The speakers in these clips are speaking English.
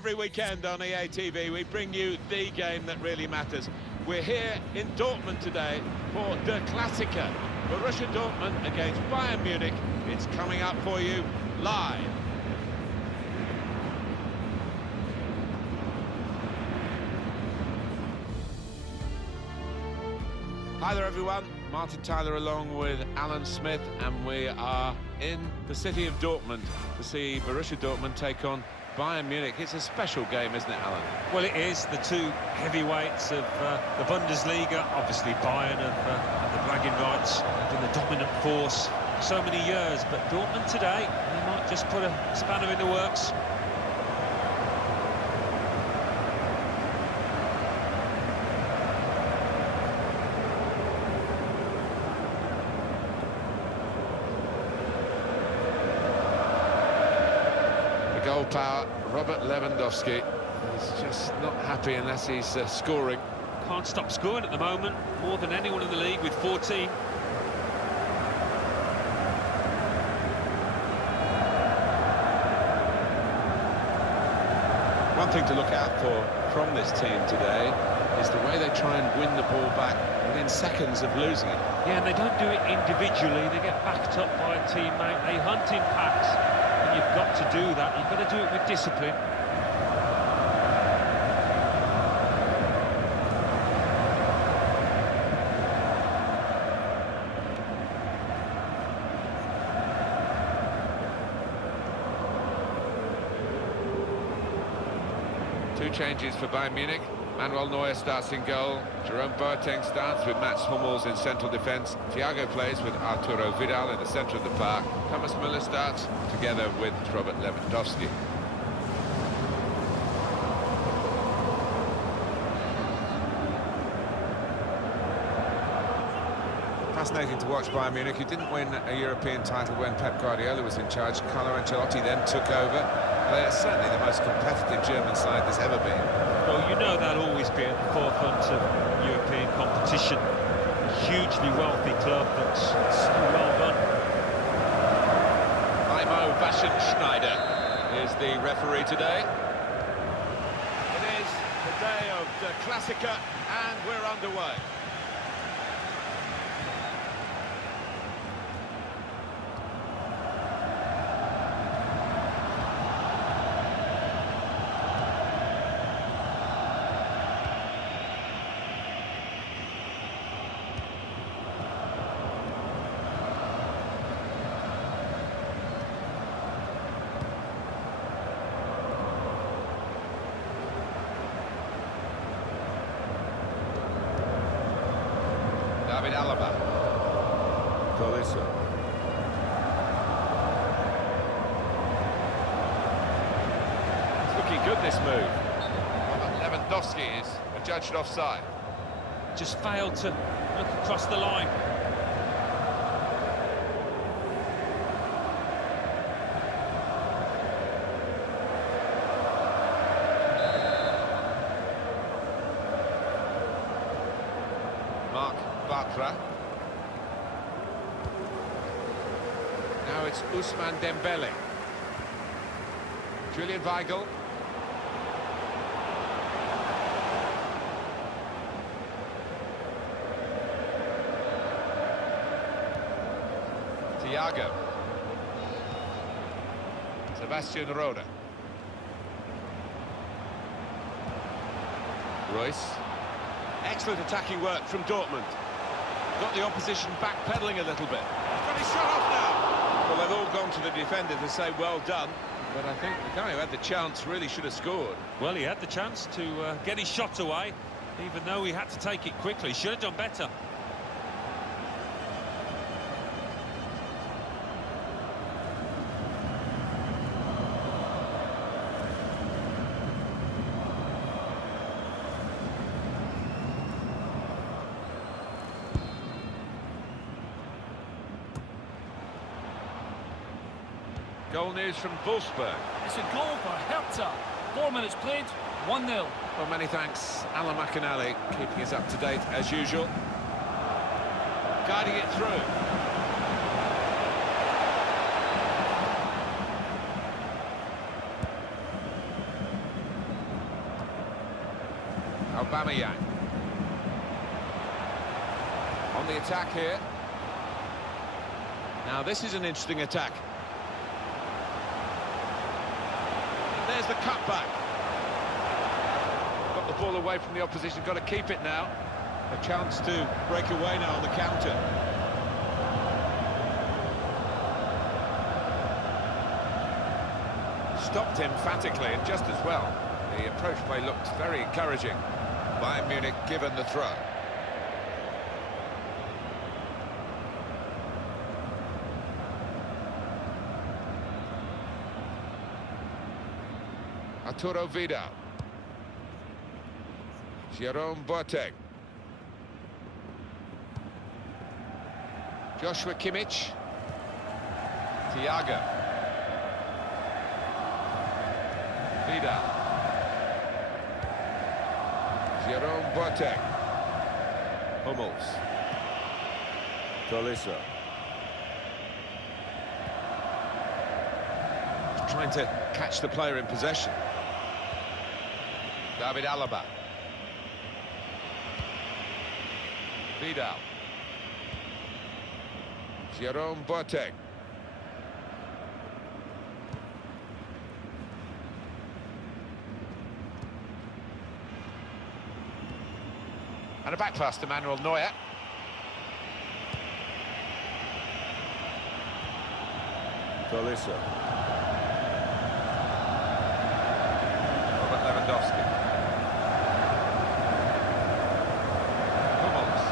Every weekend on EA TV, we bring you the game that really matters. We're here in Dortmund today for Der Klassiker. Borussia Dortmund against Bayern Munich. It's coming up for you live. Hi there everyone, Martin Tyler along with Alan Smith, and we are in the city of Dortmund to see Borussia Dortmund take on Bayern Munich. It's a special game, isn't it, Alan? Well, it is. The two heavyweights of the Bundesliga. Obviously, Bayern have the bragging rights, have been the dominant force for so many years. But Dortmund today, they might just put a spanner in the works. Goal power, Robert Lewandowski. He's just not happy unless he's scoring. Can't stop scoring at the moment, more than anyone in the league with 14. One thing to look out for from this team today is the way they try and win the ball back within seconds of losing it. Yeah, and they don't do it individually. They get backed up by a teammate. They hunt in packs. You've got to do that. You've got to do it with discipline. Two changes for Bayern Munich. Manuel Neuer starts in goal. Jerome Boateng starts with Mats Hummels in central defence. Thiago plays with Arturo Vidal in the centre of the park. Thomas Müller starts together with Robert Lewandowski. Fascinating to watch Bayern Munich, who didn't win a European title when Pep Guardiola was in charge. Carlo Ancelotti then took over. They're certainly the most competitive German side there's ever been. Well, you know they'll always be at the forefront of European competition. A hugely wealthy club that's so well done. Imo Baschenschneider is the referee today. It is the day of the Klassiker, and we're underway. David Alaba. Tolisso. It's looking good, this move. Robert Lewandowski is adjudged offside. Just failed to look across the line. Mark Bartra. Now it's Ousmane Dembele. Julian Weigl. Thiago. Sebastian Rode. Royce. Excellent attacking work from Dortmund. Got the opposition backpedaling a little bit. He's got his shot off now. Well, they've all gone to the defender to say well done, but I think the guy who had the chance really should have scored. Well, he had the chance to get his shot away, even though he had to take it quickly. Should have done better. Goal news from Wolfsburg. It's a goal for Hertha. 4 minutes played, 1-0. Well, many thanks, Alan McInally, keeping us up to date as usual. Guiding it through. Aubameyang. On the attack here. Now this is an interesting attack. And there's the cutback. Got the ball away from the opposition, got to keep it now. A chance to break away now on the counter. Stopped emphatically and just as well. The approach play looked very encouraging. Bayern Munich given the throw. Arturo Vidal. Jerome Boateng. Joshua Kimmich. Thiago. Vidal. Jerome Boateng. Hummels. Tolisso. Trying to catch the player in possession. David Alaba. Vidal. Jerome Boateng. And a back pass to Manuel Neuer. Tolisso. Robert Lewandowski. Hummels.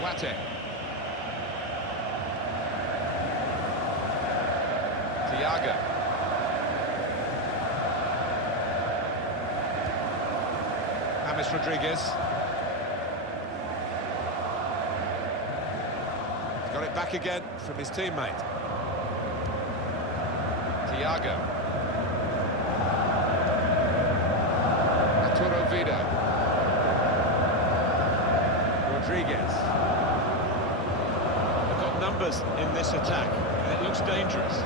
Boateng. Thiago. James Rodriguez. He's got it back again from his teammate. Thiago. Arturo Vidal. Rodriguez. They've got numbers in this attack, and it looks dangerous.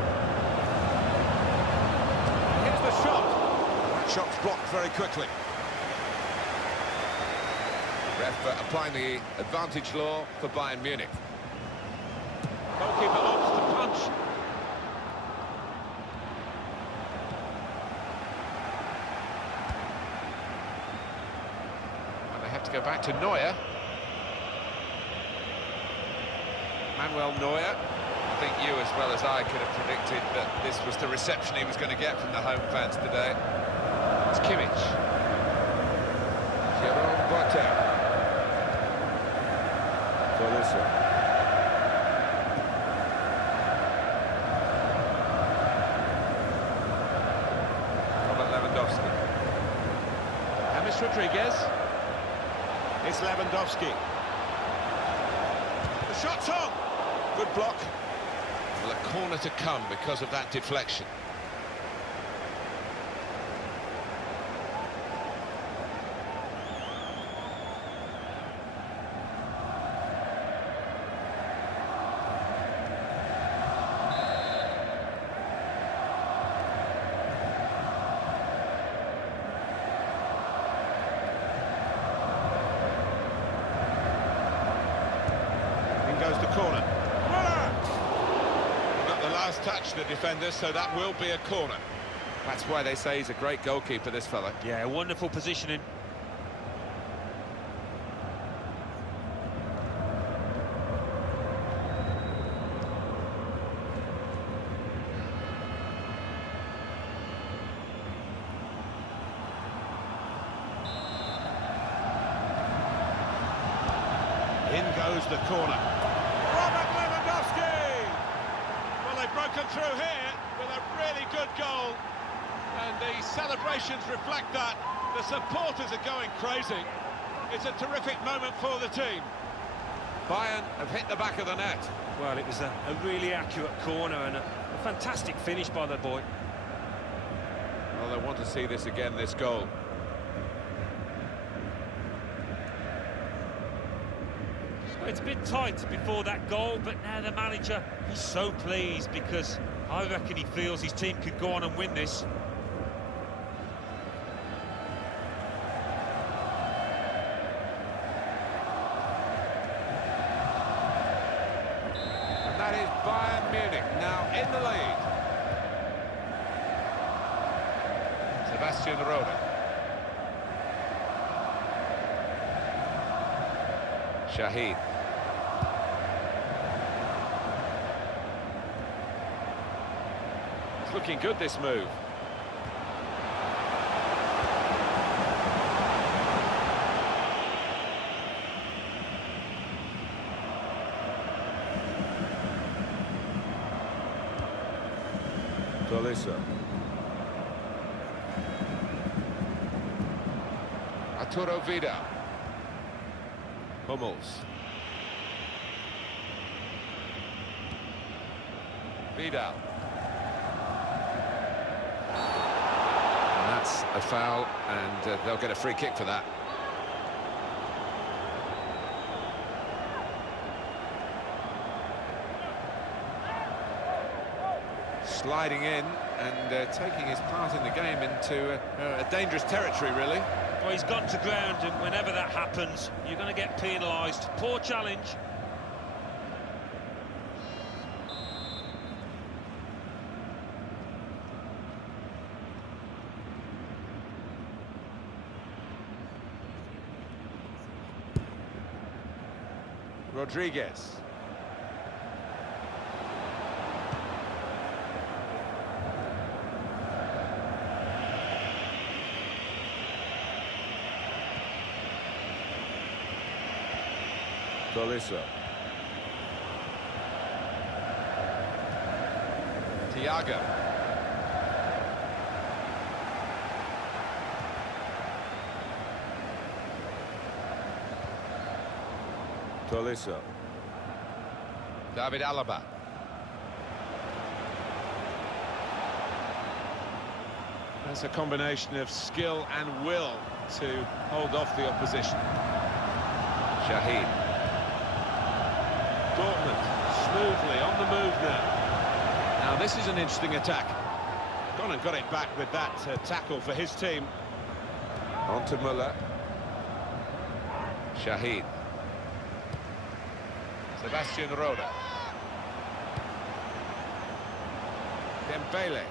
Here's the shot. That shot's blocked very quickly. Ref applying the advantage law for Bayern Munich. Goalkeeper opts to punch. And they have to go back to Neuer. Manuel Neuer. I think you, as well as I, could have predicted that this was the reception he was going to get from the home fans today. It's Kimmich. Jerome Boateng. Tolisso. Robert Lewandowski. James Rodriguez. It's Lewandowski. The shot's on. Good block. Well, a corner to come because of that deflection. Goes the corner. Got the last touch, the defender, so that will be a corner. That's why they say he's a great goalkeeper, this fella. Yeah, wonderful positioning. In goes the corner. Robert Lewandowski! Well, they've broken through here with a really good goal. And the celebrations reflect that. The supporters are going crazy. It's a terrific moment for the team. Bayern have hit the back of the net. Well, it was a really accurate corner and a fantastic finish by the boy. Well, they want to see this again, this goal. It's a bit tight before that goal, but now the manager, he's so pleased because I reckon he feels his team could go on and win this. Sebastian Rode. Shahid. It's looking good, this move. Tolisso. Arturo Vidal. Hummels. Vidal. And that's a foul, and they'll get a free kick for that. Sliding in and taking his part in the game into a dangerous territory, really. Well, he's gone to ground, and whenever that happens, you're going to get penalised. Poor challenge. Rodriguez. Tolisso. Thiago. Tolisso. David Alaba. That's a combination of skill and will to hold off the opposition. Shahid. Dortmund smoothly on the move now. Now this is an interesting attack. Gone and got it back with that tackle for his team. On to Müller. Shahid. Sebastian Rode. Dembele.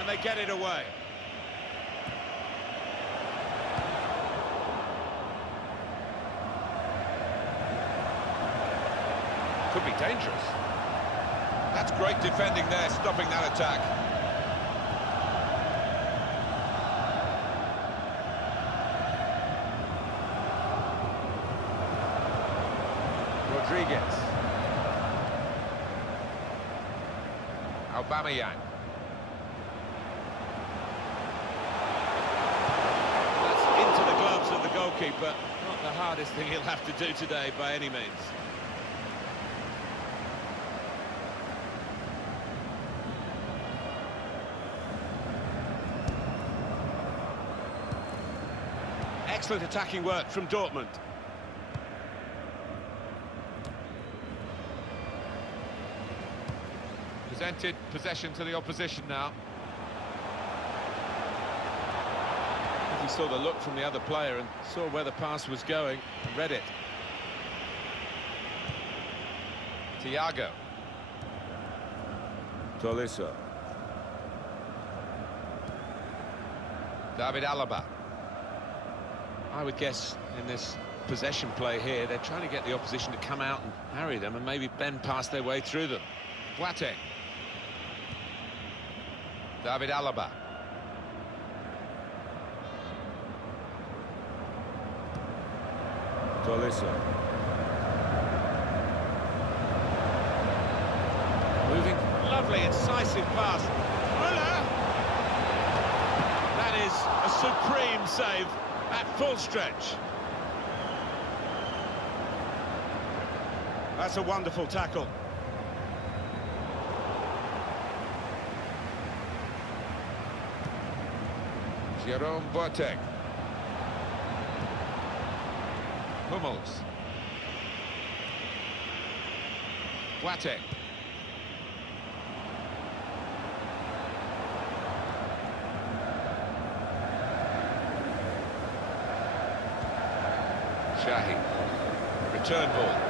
And they get it away. Could be dangerous. That's great defending there, stopping that attack. Rodriguez. Aubameyang. Of the goalkeeper, not the hardest thing he'll have to do today by any means. Excellent attacking work from Dortmund. Presented possession to the opposition now. He saw the look from the other player and saw where the pass was going and read it. Thiago. Tolisso. David Alaba. I would guess in this possession play here, they're trying to get the opposition to come out and harry them and maybe bend past their way through them. Boateng. David Alaba. Tolisso. Moving, lovely, incisive pass. Müller! That is a supreme save at full stretch. That's a wonderful tackle. Jerome Boateng. Hummels. Boateng. Shahi. Return ball.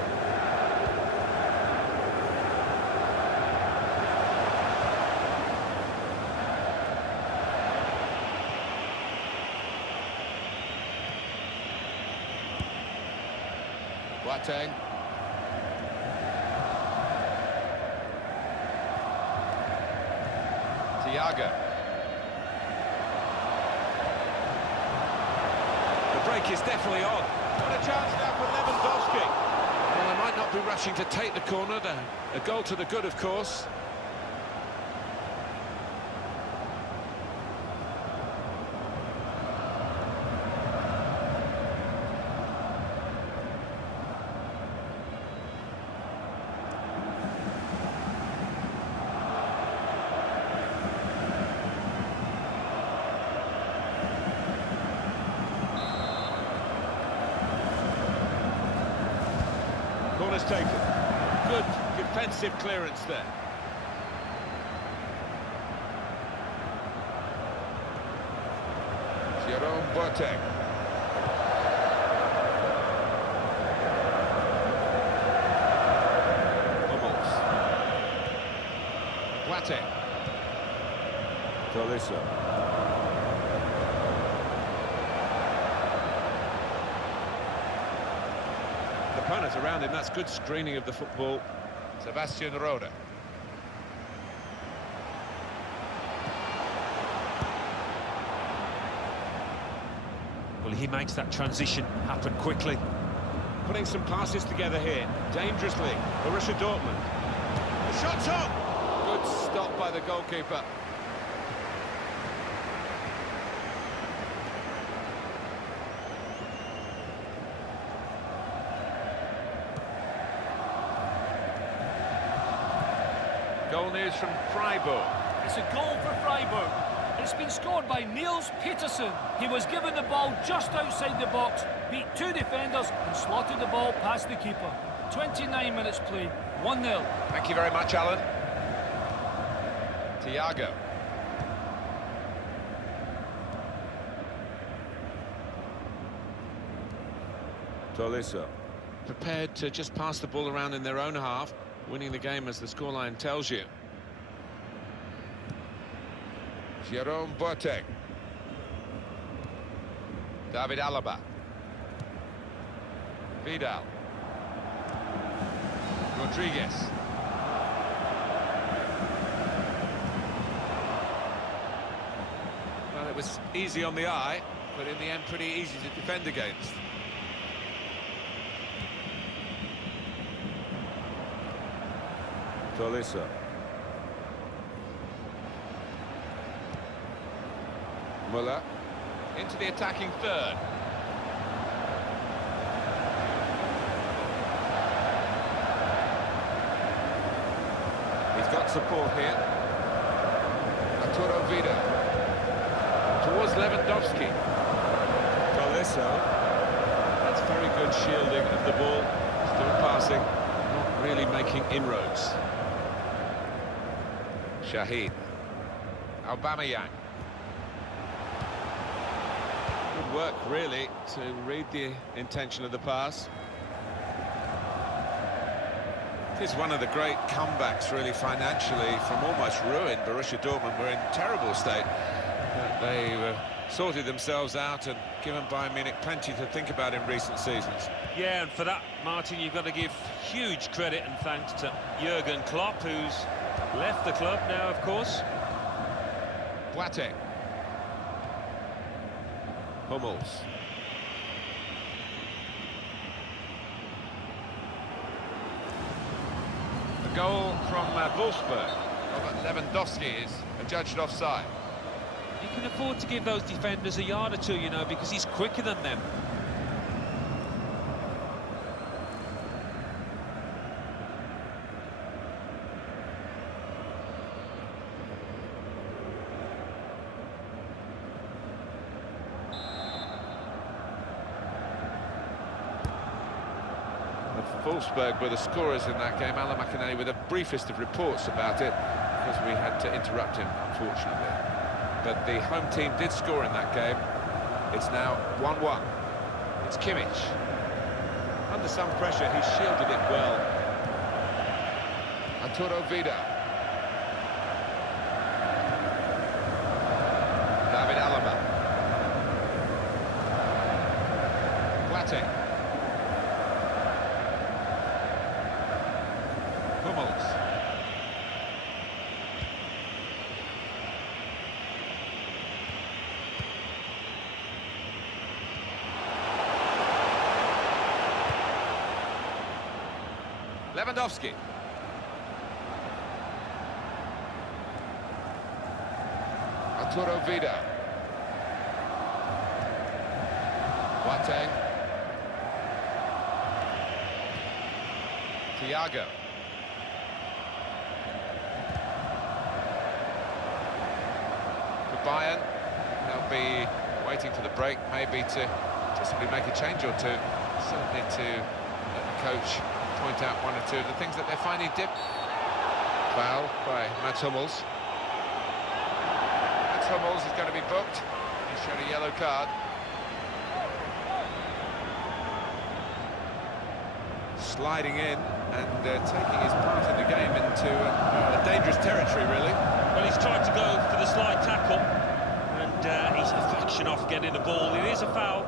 Boateng. Thiago. The break is definitely on. What a chance now for Lewandowski. Well, they might not be rushing to take the corner. A goal to the good, of course. Corner's taken. Good defensive clearance there. Jerome Boateng. Hummels. Boateng. Tolisso. Opponents around him, that's good screening of the football. Sebastian Roda. Well, he makes that transition happen quickly. Putting some passes together here, dangerously. Borussia Dortmund. The shot's on! Good stop by the goalkeeper. Goal news from Freiburg. It's a goal for Freiburg. It's been scored by Niels Petersen. He was given the ball just outside the box, beat two defenders and slotted the ball past the keeper. 29 minutes played, 1-0. Thank you very much, Alan. Thiago. Tolisso. Prepared to just pass the ball around in their own half, winning the game as the scoreline tells you. Jerome Boateng. David Alaba. Vidal. Rodriguez. Well, it was easy on the eye, but in the end pretty easy to defend against. Tolisso. Muller into the attacking third. He's got support here. Arturo Vidal towards Lewandowski. Tolisso. That's very good shielding of the ball. Still passing, not really making inroads. Shaheen. Aubameyang. Good work, really, to read the intention of the pass. It is one of the great comebacks, really, financially, from almost ruin. Borussia Dortmund were in terrible state. But they sorted themselves out and given Bayern Munich plenty to think about in recent seasons. Yeah, and for that, Martin, you've got to give huge credit and thanks to Jurgen Klopp, who's left the club now, of course. Boateng. Hummels. The goal from Wolfsburg. Lewandowski is adjudged offside. You can afford to give those defenders a yard or two, you know, because he's quicker than them. Wolfsburg were the scorers in that game. Alan McInerney with the briefest of reports about it, because we had to interrupt him, unfortunately. But the home team did score in that game. It's now 1-1. It's Kimmich. Under some pressure, he shielded it well. Arturo Vidal. David Alaba. Platting. Hummels. Lewandowski. Arturo Vidal. Boateng. Thiago. For Bayern, they'll be waiting for the break, maybe to just simply make a change or two. Certainly to let the coach point out one or two of the things that they're finding dip. Foul by Mats Hummels. Mats Hummels is going to be booked. He showed a yellow card. Sliding in and taking his part in the game into a dangerous territory, really. Well, he's tried to go for the slide tackle, and he's a fraction off getting the ball. It is a foul.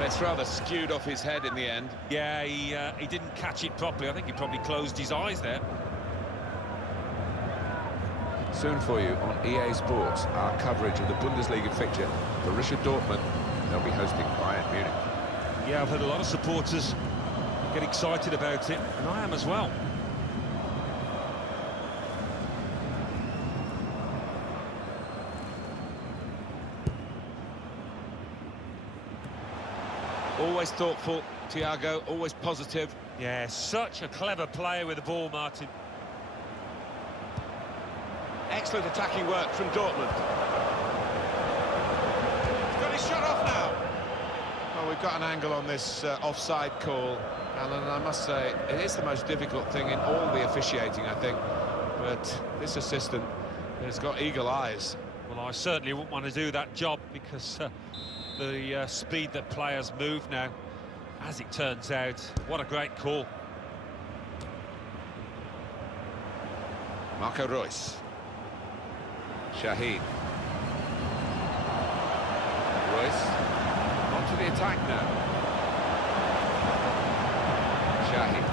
It's rather skewed off his head in the end. Yeah, he didn't catch it properly. I think he probably closed his eyes there. Soon for you on EA Sports, our coverage of the Bundesliga fixture. Borussia Dortmund, they'll be hosting Bayern Munich. Yeah, I've heard a lot of supporters get excited about it, and I am as well. Always thoughtful, Thiago, always positive. Yeah, such a clever player with the ball, Martin. Excellent attacking work from Dortmund. He's got his shot off now. Well, we've got an angle on this offside call, Alan, and I must say, it is the most difficult thing in all the officiating, I think. But this assistant has got eagle eyes. Well, I certainly wouldn't want to do that job because the speed that players move now, as it turns out, what a great call. Marco Reus. Shaheen. Reus. On to the attack now. Shaheen.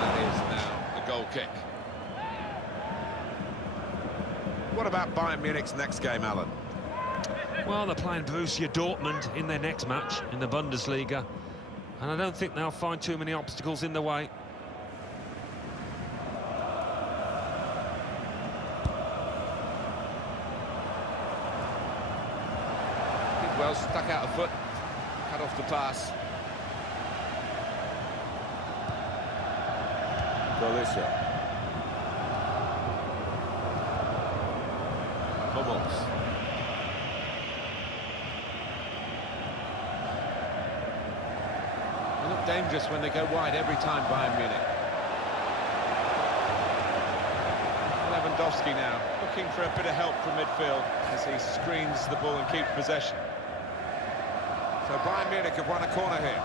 That is now a goal kick. What about Bayern Munich's next game, Alan? Well, they're playing Borussia Dortmund in their next match in the Bundesliga, and I don't think they'll find too many obstacles in the way. Did well, stuck out a foot, cut off the pass. Borussia. Hummels. They look dangerous when they go wide every time, Bayern Munich. Lewandowski now, looking for a bit of help from midfield as he screens the ball and keeps possession. So Bayern Munich have won a corner here.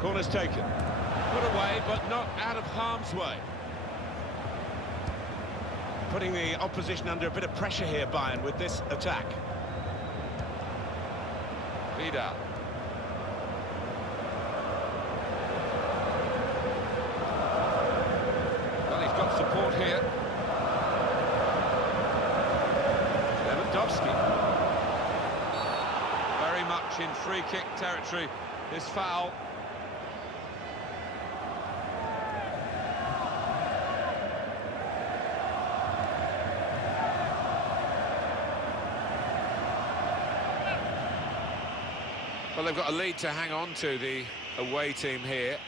Corner's taken. Put away, but not out of harm's way. Putting the opposition under a bit of pressure here, Bayern, with this attack. Vidal. Well, he's got support here. Lewandowski. Very much in free kick territory, this foul. Well, they've got a lead to hang on to, the away team here,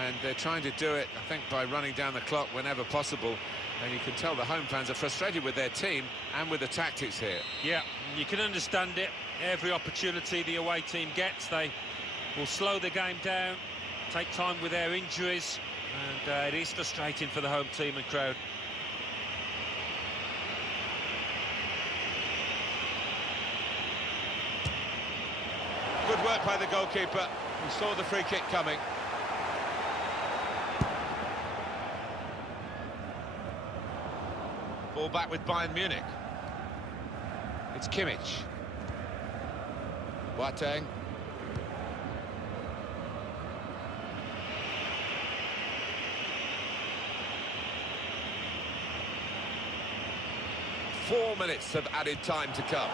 and they're trying to do it, I think, by running down the clock whenever possible. And you can tell the home fans are frustrated with their team and with the tactics here. Yeah, you can understand it. Every opportunity the away team gets, they will slow the game down, take time with their injuries, and it is frustrating for the home team and crowd. Good work by the goalkeeper, who saw the free kick coming. Ball back with Bayern Munich. It's Kimmich. Boateng. Four minutes of added time to come.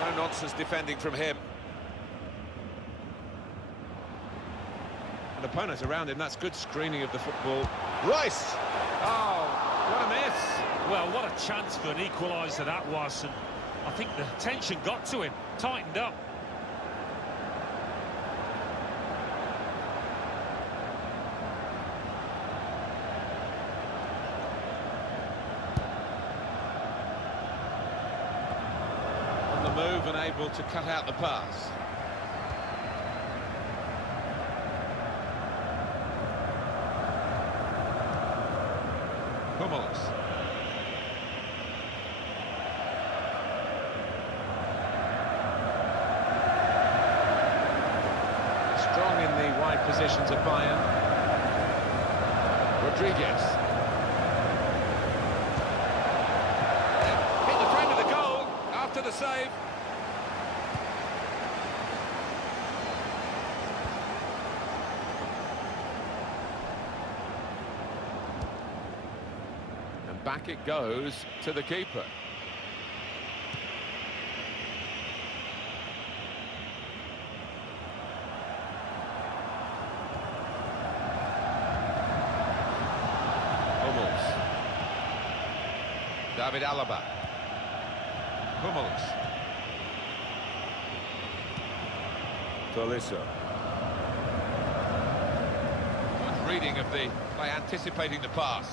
No nonsense defending from him. An opponent around him, that's good screening of the football. Rice! Oh, what a miss! Well, what a chance for an equaliser that was, and I think the tension got to him, tightened up. On the move and able to cut out the pass. Hummels. Strong in the wide positions of Bayern. Rodriguez. Hit the frame of the goal after the save. And back it goes to the keeper. David Alaba. Hummels. Tolisso. Good reading of the by anticipating the pass.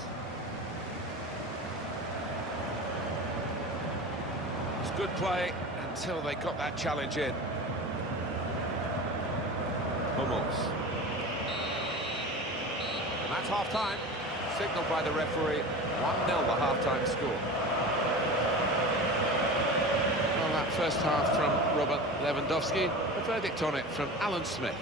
It's good play until they got that challenge in. Hummels. And that's half-time. Signalled by the referee. 1-0 the half-time score. Well, that first half from Robert Lewandowski. The verdict on it from Alan Smith.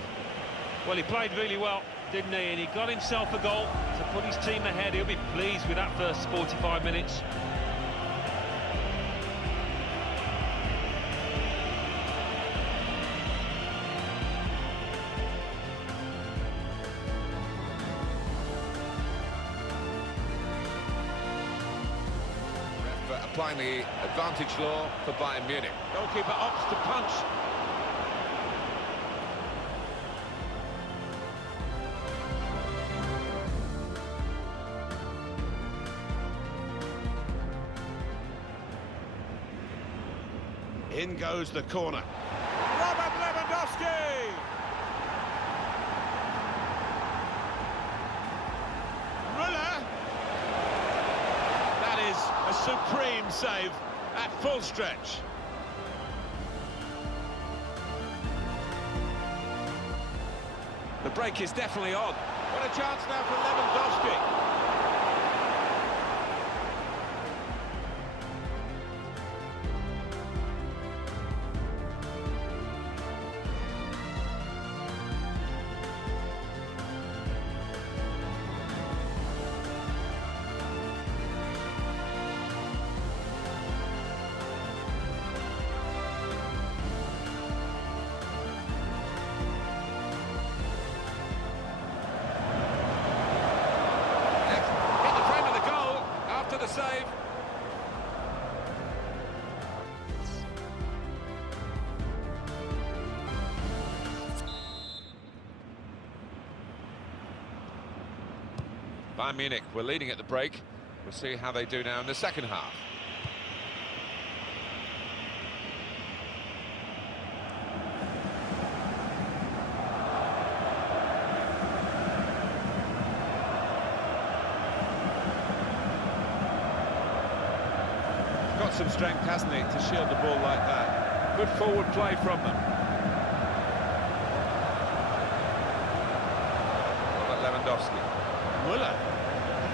Well, he played really well, didn't he? And he got himself a goal to put his team ahead. He'll be pleased with that first 45 minutes. Applying the advantage law for Bayern Munich. Goalkeeper opts to punch. In goes the corner. Robert Lewandowski! Müller! That is a supreme save at full stretch. The break is definitely on. What a chance now for Lewandowski. Save. Bayern Munich were leading at the break. We'll see how they do now in the second half. some strength, hasn't he, to shield the ball like that. Good forward play from them. Robert Lewandowski. Muller.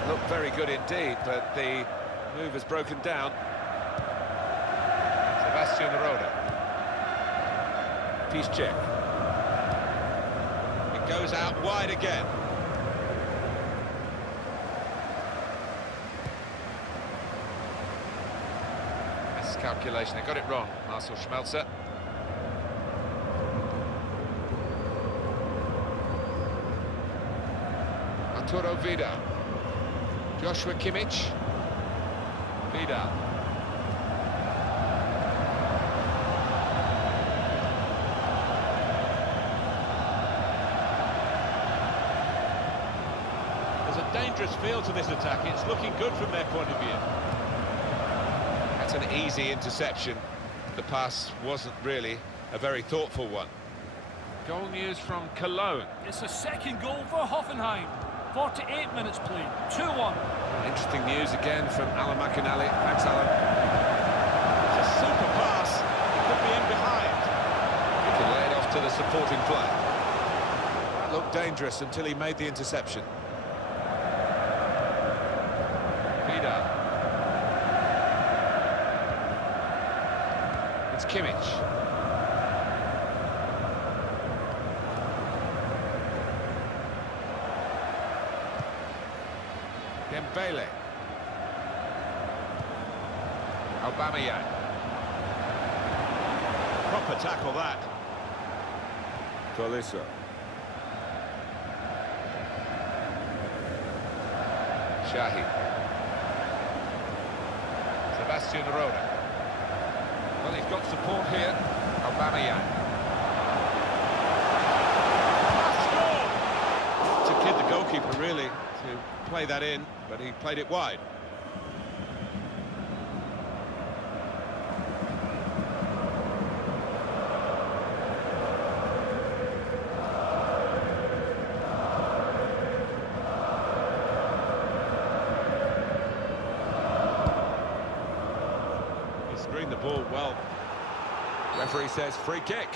Looked very good indeed, but the move has broken down. Sebastian Roda. Piszczek. It goes out wide again. Calculation, they got it wrong. Marcel Schmelzer. Arturo Vidal. Joshua Kimmich. Vidal. There's a dangerous feel to this attack. It's looking good from their point of view. That's an easy interception. The pass wasn't really a very thoughtful one. Goal news from Cologne. It's a second goal for Hoffenheim. 48 minutes played, 2-1. Interesting news again from Alan McInally. Thanks, Alan. It's a super pass. It could be in behind. He can lay it off to the supporting player. That looked dangerous until he made the interception. Vidal. It's Kimmich. Dembele. Aubameyang. Proper tackle that. Tolisso. Shahi. Sebastian Roda. Well, he's got support here. Aubameyang. To kid the goalkeeper, really, to play that in, but he played it wide. He screened the ball well. Referee says free kick.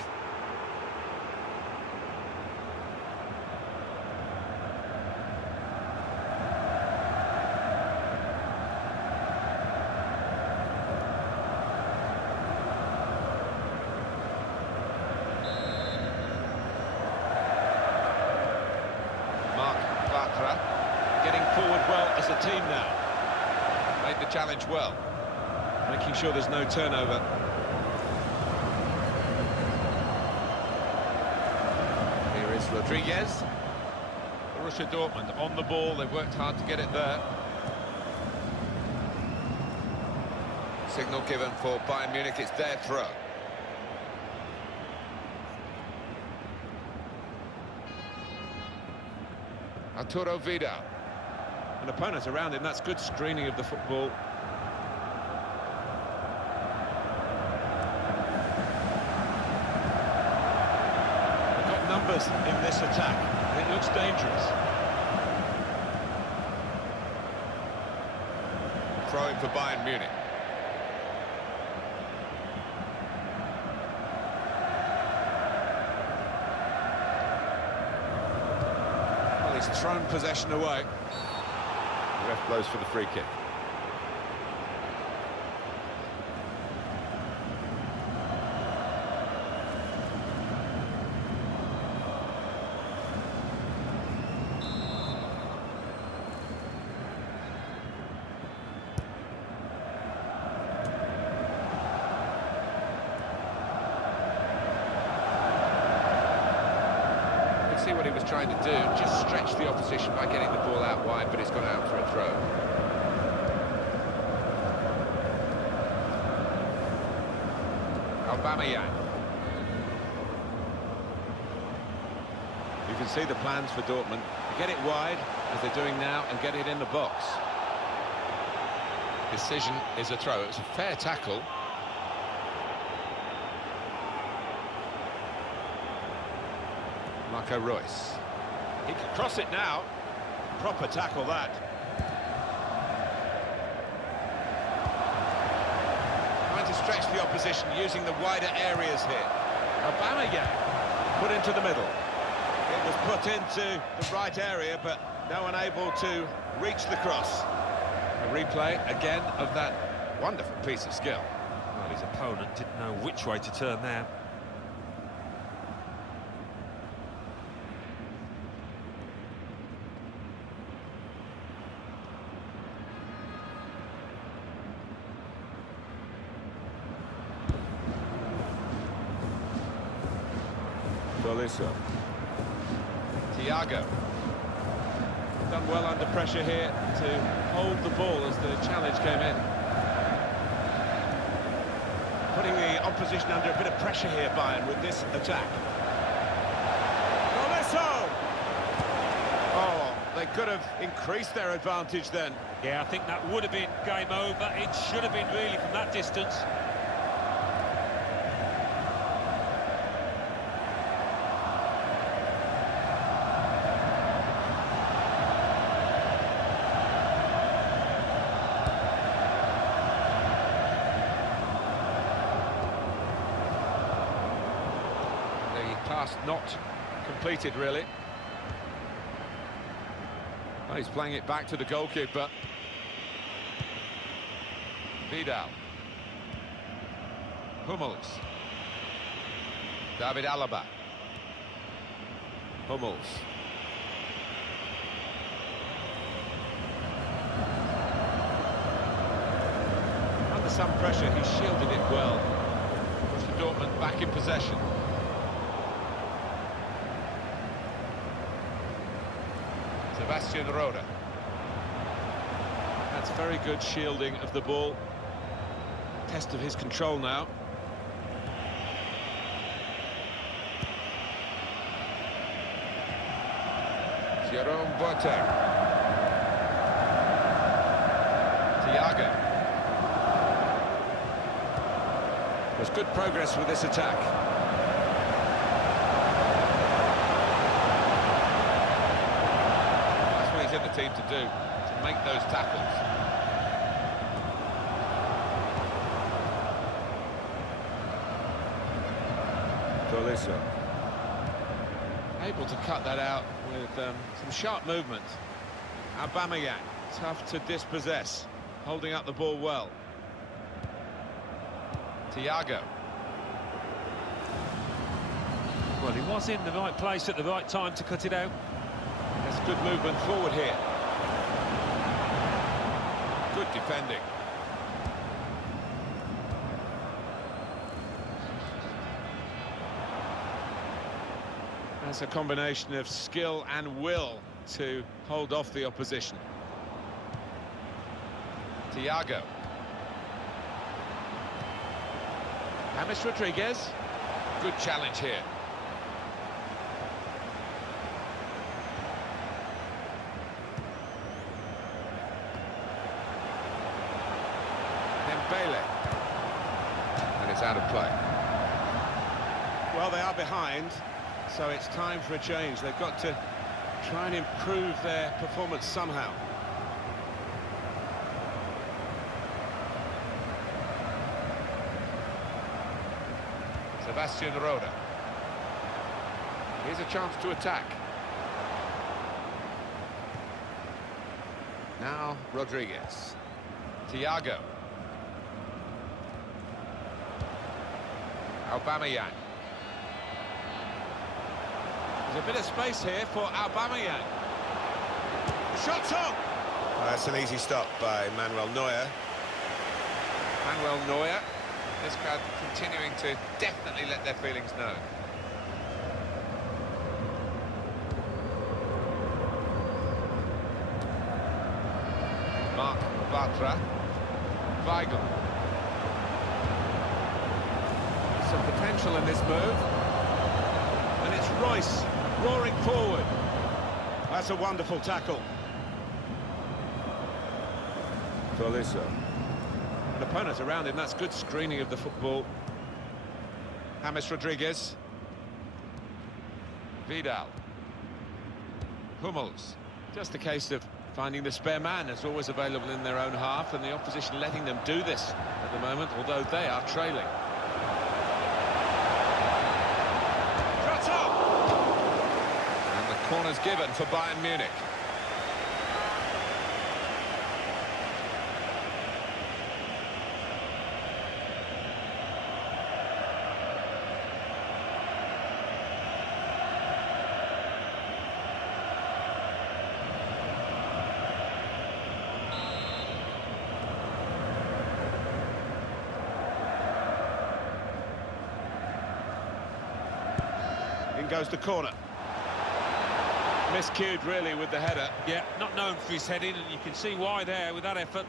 Getting forward well as a team now. Made the challenge well. Making sure there's no turnover. Here is Rodriguez. Borussia Dortmund on the ball. They've worked hard to get it there. Signal given for Bayern Munich. It's their throw. Arturo Vidal. An opponent around him, that's good screening of the football. They've got numbers in this attack. It looks dangerous. Throwing for Bayern Munich. Well, he's thrown possession away. The ref blows for the free kick. See what he was trying to do, just stretch the opposition by getting the ball out wide, but it's gone out for a throw. Aubameyang. You can see the plans for Dortmund. Get it wide, as they're doing now, and get it in the box. Decision is a throw. It was a fair tackle. Marco Reus. He can cross it now. Proper tackle that. stretch the opposition using the wider areas here. Aubameyang put into the middle. It was put into the right area, but no one able to reach the cross. A replay again of that wonderful piece of skill. Well, his opponent didn't know which way to turn there. Tolisso. Thiago. Done well under pressure here to hold the ball as the challenge came in. Putting the opposition under a bit of pressure here, Bayern, with this attack. Tolisso! Oh, they could have increased their advantage then. Yeah, I think that would have been game over. It should have been really from that distance. Task not completed, really. Oh, he's playing it back to the goalkeeper. Vidal. Hummels. David Alaba. Hummels. Under some pressure, he shielded it well. Borussia Dortmund back in possession. Sebastian Roda. That's very good shielding of the ball. Test of his control now. Jerome Boateng. Thiago. There's good progress with this attack. In the team to do, to make those tackles. Tolisso. Able to cut that out with some sharp movement. Aubameyang, tough to dispossess, holding up the ball well. Thiago. Well, he was in the right place at the right time to cut it out. That's good movement forward here. Good defending. That's a combination of skill and will to hold off the opposition. Thiago. James Rodriguez. Good challenge here. Bailey. And it's out of play. Well, they are behind, so it's time for a change. They've got to try and improve their performance somehow. Sebastian Roda. Here's a chance to attack. Now Rodriguez. Thiago. Aubameyang. There's a bit of space here for Aubameyang. Shot's on! That's an easy stop by Manuel Neuer. Manuel Neuer. This crowd continuing to definitely let their feelings known. Marc Bartra. Weigl. Some potential in this move. And it's Royce roaring forward. That's a wonderful tackle. Tolisso. An opponent around him, that's good screening of the football. James Rodriguez. Vidal. Hummels. Just a case of Finding the spare man is always available in their own half, and the opposition letting them do this at the moment, although they are trailing. Shot up! And the corner's given for Bayern Munich. In goes the corner. Miscued, really, with the header. Yeah, not known for his heading, and you can see why there with that effort.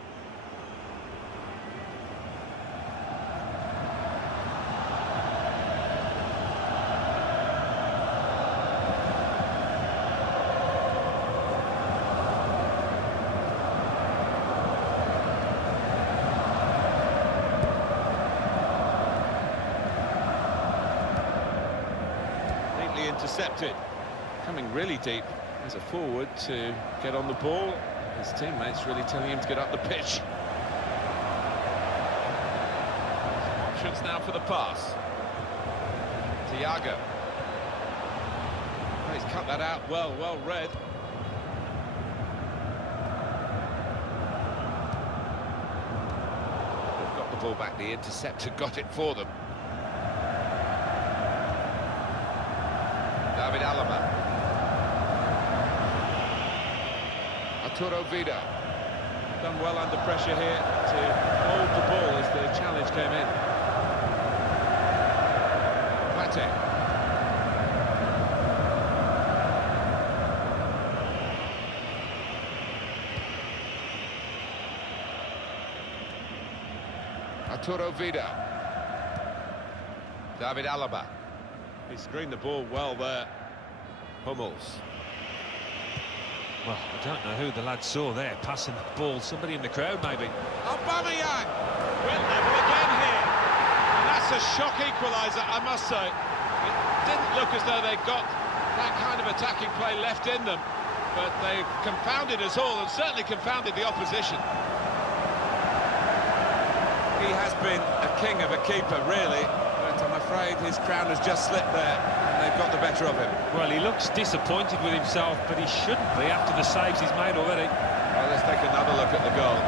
Intercepted, coming really deep as a forward to get on the ball. His teammates really telling him to get up the pitch. Some options now for the pass. Thiago. Oh, he's cut that out well read. They've got the ball back, the interceptor got it for them. David Alaba. Arturo Vidal. Done well under pressure here to hold the ball as the challenge came in. Plate. Arturo Vidal. David Alaba. He screened the ball well there. Hummels. Well, I don't know who the lad saw there, passing the ball. Somebody in the crowd, maybe. Aubameyang! We're level again here. And that's a shock equaliser, I must say. It didn't look as though they got that kind of attacking play left in them, but they've confounded us all, and certainly confounded the opposition. He has been a king of a keeper, really. I'm afraid his crown has just slipped there, and they've got the better of him. Well, he looks disappointed with himself, but he shouldn't be after the saves he's made already. Well, let's take another look at the goal.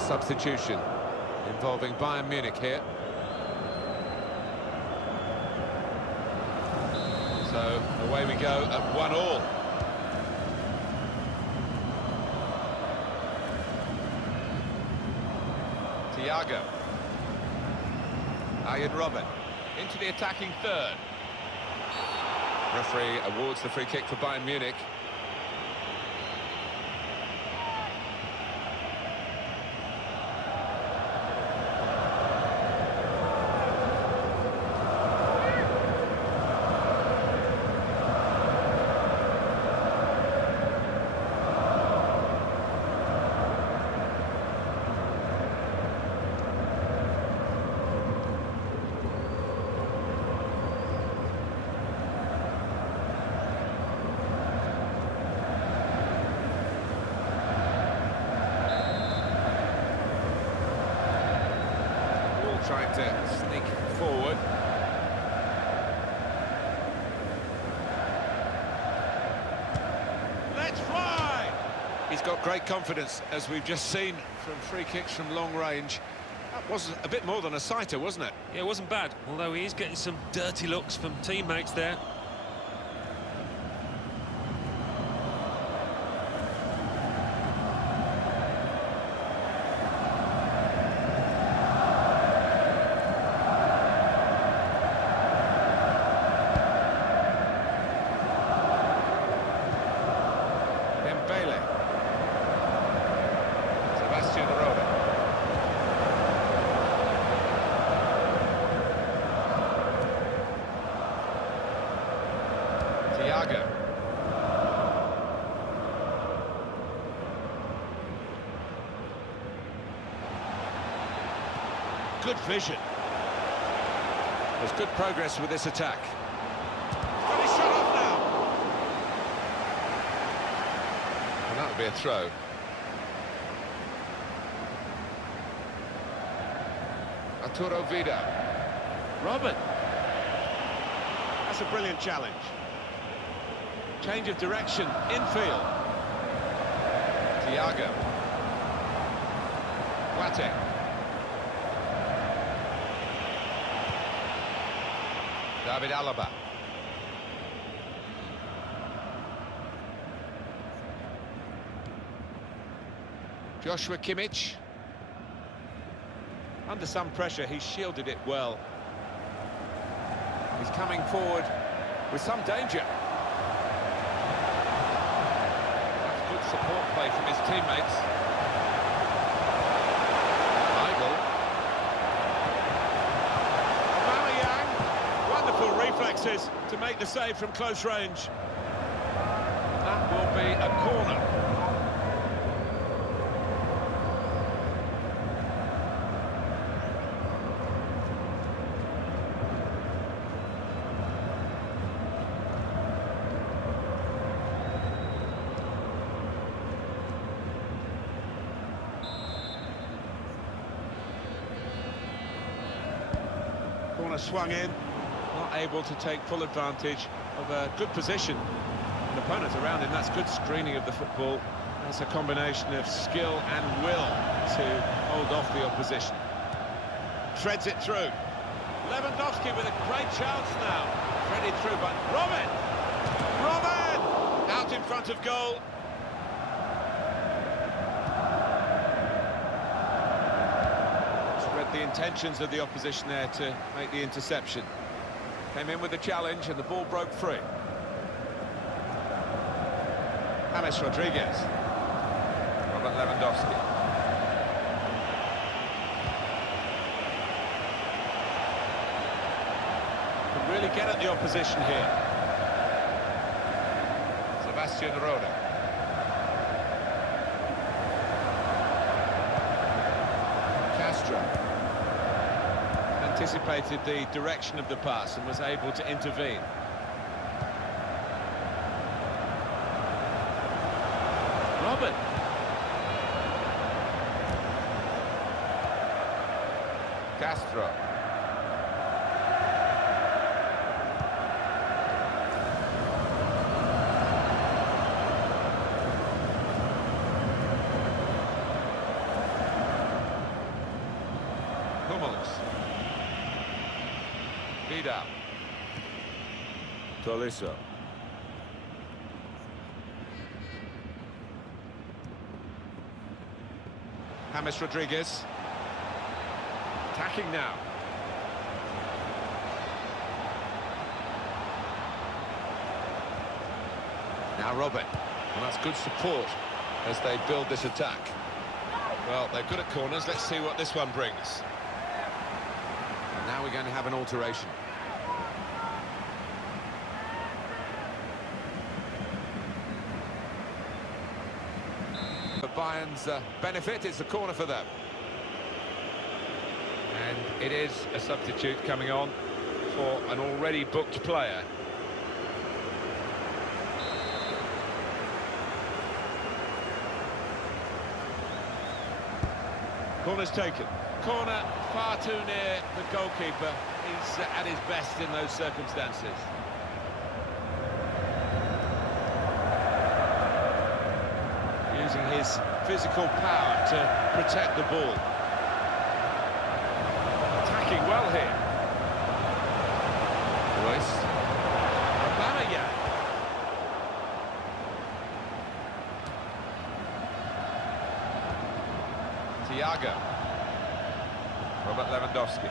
Substitution involving Bayern Munich here. So away we go at 1-1. Thiago. Arjen Robben into the attacking third. Referee awards the free kick for Bayern Munich. Trying to sneak forward. Let's fly! He's got great confidence, as we've just seen from free kicks from long range. That was a bit more than a sighter, wasn't it? Yeah, it wasn't bad, although he is getting some dirty looks from teammates there. Thiago. Good vision. There's good progress with this attack. Got his shot off now. And that would be a throw. Arturo Vidal. Robin. That's a brilliant challenge. Change of direction, infield. Thiago. Boateng. David Alaba. Joshua Kimmich. Under some pressure, he shielded it well. He's coming forward with some danger. That's good support play from his teammates. Michael. Wonderful reflexes to make the save from close range. That will be a corner. Corner swung in, not able to take full advantage of a good position. An opponent around him, that's good screening of the football. That's a combination of skill and will to hold off the opposition. Threads it through. Lewandowski with a great chance now. Threaded through by Robin! Robin! Out in front of goal. Read the intentions of the opposition there to make the interception. Came in with the challenge and the ball broke free. James Rodriguez. Robert Lewandowski. Can really get at the opposition here. Sebastian Roda. Castro. Anticipated the direction of the pass and was able to intervene. Robin. Castro. Hummels. Vidal. Tolisso. James Rodriguez. Attacking now. Now Robin. And that's good support as they build this attack. Well, they're good at corners. Let's see what this one brings. And now we're going to have an alteration. For Bayern's benefit, it's a corner for them. And it is a substitute coming on for an already booked player. Corner's taken. Corner far too near the goalkeeper. He's at his best in those circumstances. Using his physical power to protect the ball. Attacking well here. Royce. Aubameyang. Thiago. Robert Lewandowski.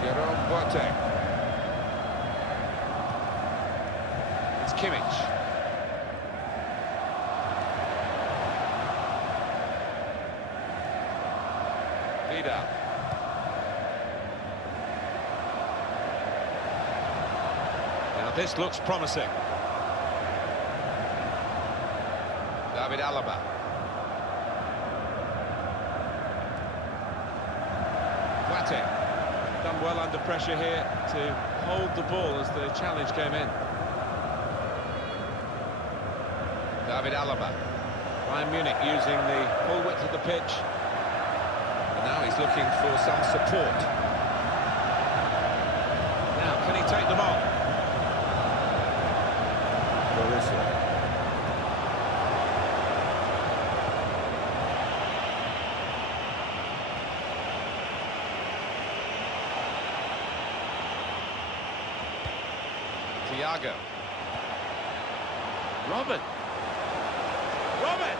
Jerome Boateng. It's Kimmich. Vidal. Now this looks promising. David Alaba. Plate. Done well under pressure here to hold the ball as the challenge came in. David Alaba. Bayern Munich using the full width of the pitch. And now he's looking for some support. Now, can he take them on? BORUSSIA. Thiago. Robin. Robin!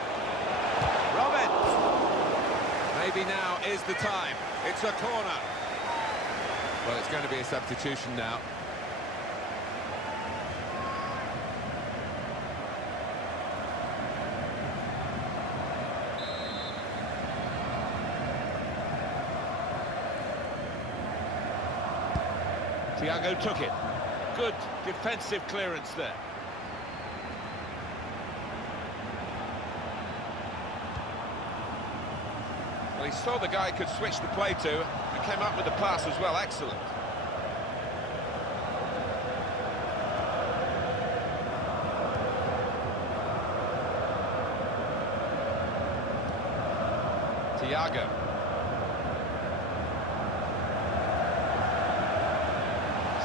Maybe now is the time. It's a corner. Well, it's going to be a substitution now. Thiago took it. Good defensive clearance there. Well, he saw the guy could switch the play to and came up with the pass as well. Excellent. Thiago.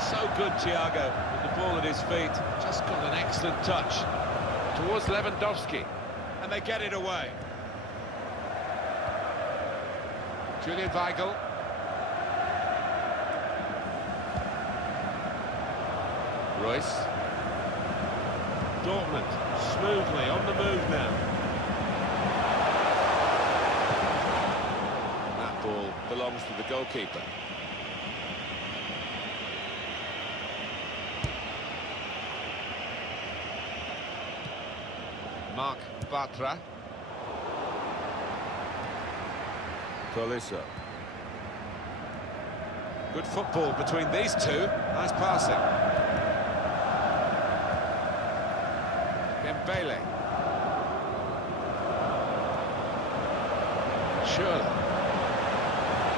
So good, Thiago, with the ball at his feet. Just got an excellent touch. Towards Lewandowski. And they get it away. Julian Weigl. Royce. Dortmund, smoothly, on the move now. That ball belongs to the goalkeeper. Marc Bartra. BORUSSIA. Good football between these two. Nice passing. Dembele. Surely.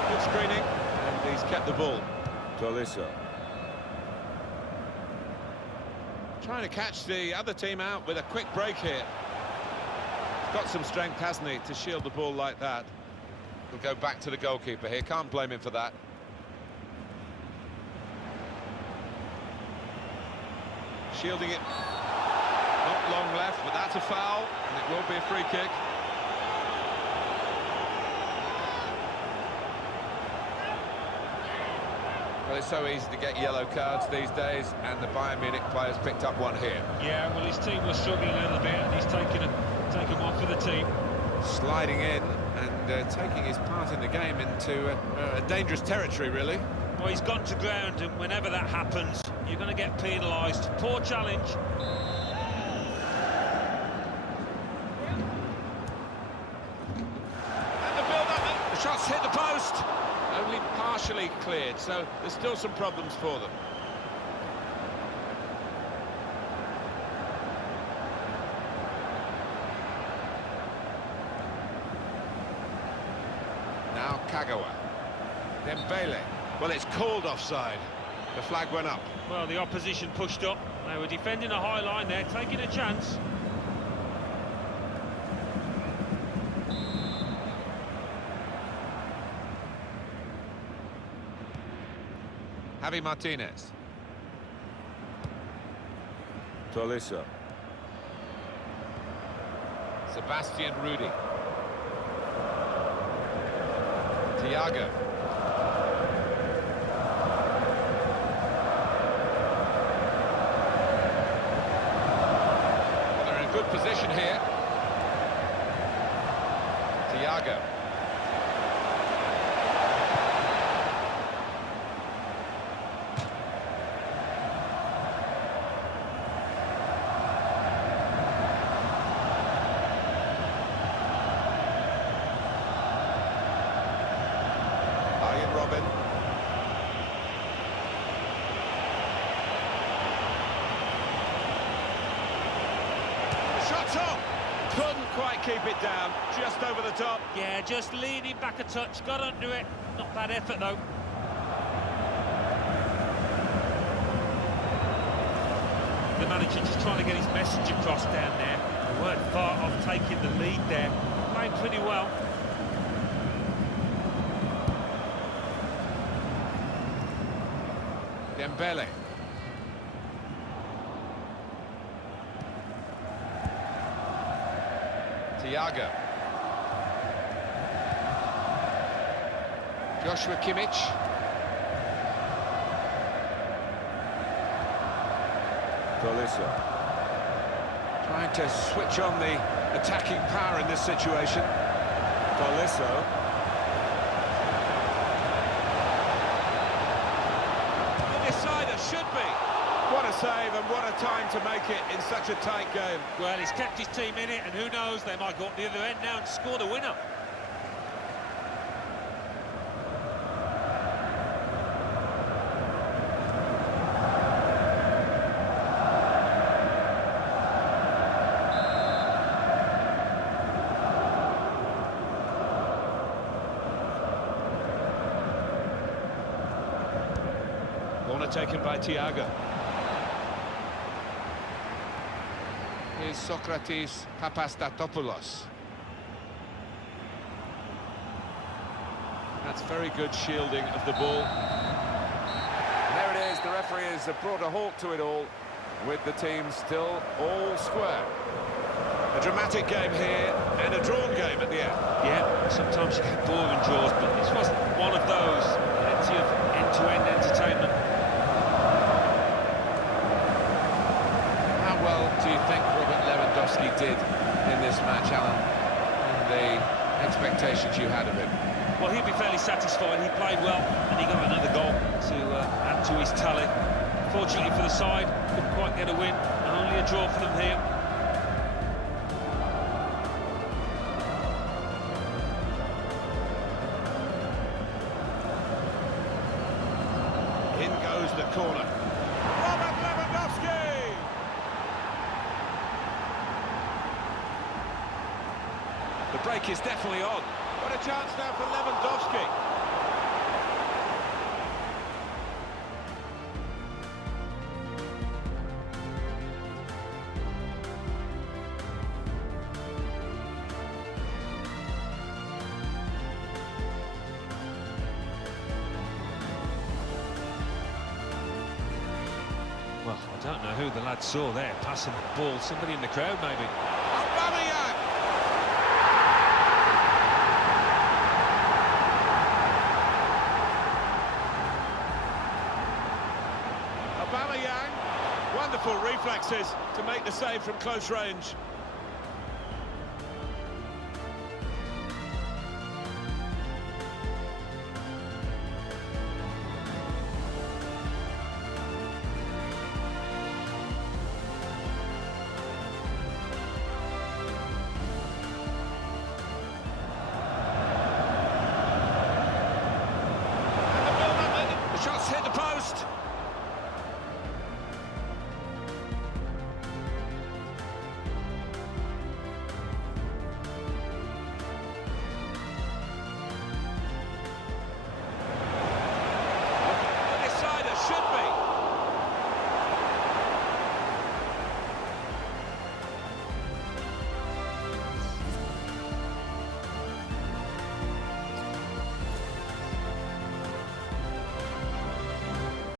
Good screening, and he's kept the ball. BORUSSIA. Trying to catch the other team out with a quick break here. He's got some strength, hasn't he, to shield the ball like that. We'll go back to the goalkeeper here. Can't blame him for that. Shielding it. Not long left, but that's a foul, and it will be a free kick. Well, it's so easy to get yellow cards these days, and the Bayern Munich players picked up one here. Yeah, well, his team was struggling a little bit, and he's taken one for the team. Sliding in and taking his part in the game into a dangerous territory, really. Well, he's gone to ground, and whenever that happens, you're going to get penalised. Poor challenge. And the build-up, the shots hit the post. Only partially cleared, so there's still some problems for them. Now Kagawa. Dembele. Well, it's called offside. The flag went up. Well, the opposition pushed up. They were defending a high line there, taking a chance. Javi Martinez. BORUSSIA. Sebastian Rudy. Thiago. Well, they're in a good position here. Thiago. keep it down, just over the top. Yeah, just leaning back a touch, got under it. Not bad effort, though. The manager just trying to get his message across down there. They weren't far off taking the lead there. Playing pretty well. Dembele. Thiago. Joshua Kimmich. Tolisso. Trying to switch on the attacking power in this situation. Tolisso. The decider should be. What a save and what a time to make it in such a tight game. Well, he's kept his team in it, and who knows, they might go up the other end now and score the winner. Corner taken by Thiago. Here's Socrates Papastatopoulos. That's very good shielding of the ball. There it is, the referee has brought a halt to it all, with the team still all square. A dramatic game here and a drawn game at the end. Yeah, sometimes you get boring draws, but this wasn't one of those. Plenty of end-to-end entertainment. How well do you think Robert Lewandowski did in this match, Alan, and the expectations you had of him? Well, he'd be fairly satisfied. He played well, and he got another goal to add to his tally. Fortunately for the side, couldn't quite get a win, and only a draw for them here. In goes the corner. Robert Lewandowski! The break is definitely on. What a chance now for Lewandowski. Well, I don't know who the lad saw there, passing the ball. Somebody in the crowd, maybe. Aubameyang! Aubameyang, wonderful reflexes to make the save from close range.